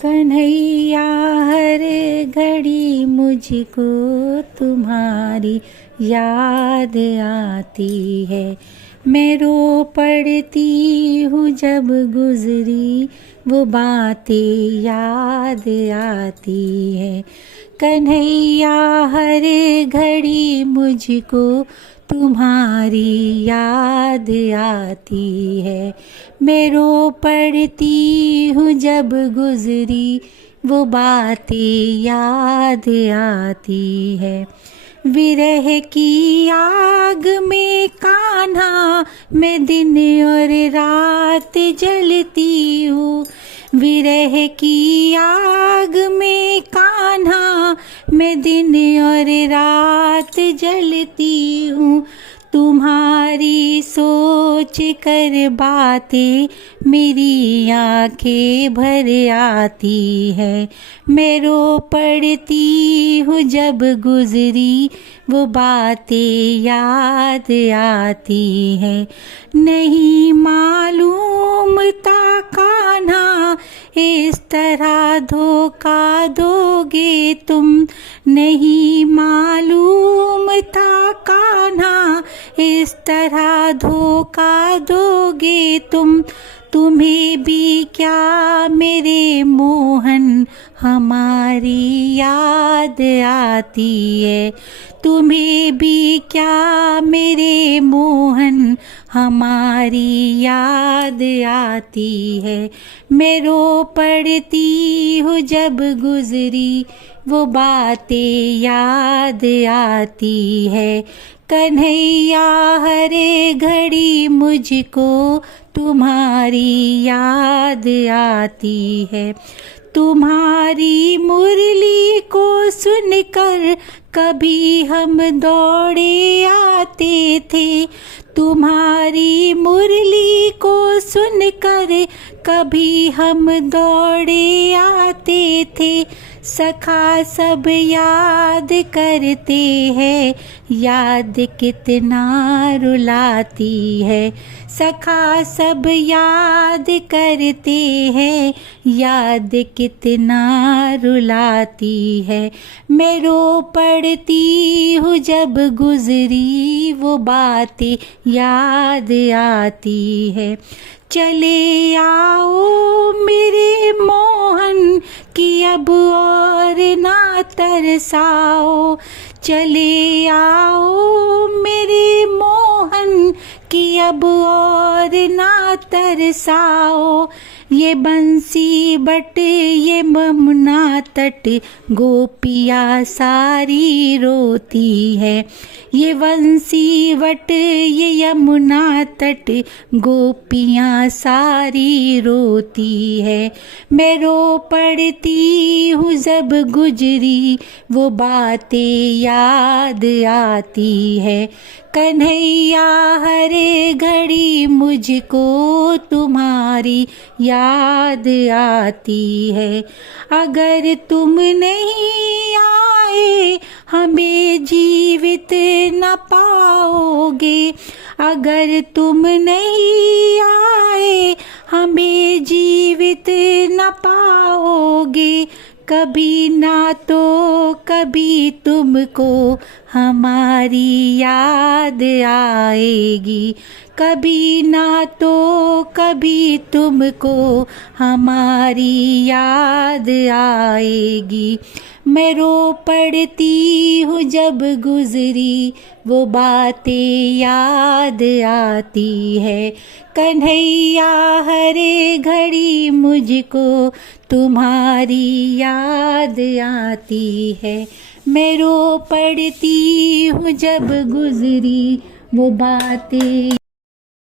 कन्हैया हर घड़ी मुझको तुम्हारी याद आती है। मैं रो पड़ती हूँ जब गुजरी वो बातें याद आती है। कन्हैया हर घड़ी मुझको तुम्हारी याद आती है। मैं रो पड़ती हूँ जब गुजरी वो बातें याद आती है। विरह की आग में कान्हा मैं दिन और रात जलती हूँ। विरह की आग में कान्हा मैं दिन और रात जलती हूँ। तुम्हारी सोच कर बातें मेरी आंखें भर आती है। मैं रो पड़ती हूँ जब गुजरी वो बातें याद आती है। नहीं मालूम था कान्हा इस तरह धोखा दोगे तुम। नहीं मालूम था कान्हा इस तरह धोखा दोगे तुम। तुम्हें भी क्या मेरे मोहन हमारी याद आती है। तुम्हें भी क्या मेरे मोहन हमारी याद आती है। मैं रो पड़ती हूँ जब गुजरी वो बातें याद आती है। कन्हैया हर घड़ी मुझको तुम्हारी याद आती है। तुम्हारी मुरली को सुनकर कभी हम दौड़े आते थे। तुम्हारी मुरली को सुनकर कभी हम दौड़े आते थे। सखा सब याद करते हैं याद कितना रुलाती है। सखा सब याद करते हैं याद कितना रुलाती है। मैं रो पड़ती हूँ जब गुजरी वो बातें याद आती है। चले आओ मेरे मोहन कि अब और ना तरसाओ। चले आओ मेरे मोहन कि अब और ना तरसाओ। ये बंसी बट ये यमुना तट गोपियाँ सारी रोती है। ये बंसी वट ये यमुना तट गोपियाँ सारी रोती है। मैं रो पड़ती हूँ जब गुजरी वो बातें याद आती है। कन्हैया हर घड़ी मुझको तुम्हारी याद आती है। अगर तुम नहीं आए हमें जीवित न पाओगे। अगर तुम नहीं आए हमें जीवित न पाओगे। कभी ना तो कभी तुमको हमारी याद आएगी। कभी ना तो कभी तुमको हमारी याद आएगी। मैं रो पड़ती हूँ जब गुजरी वो बातें याद आती है। कन्हैया हर घड़ी मुझको तुम्हारी याद आती है। मैं रो पड़ती हूँ जब गुजरी वो बातें।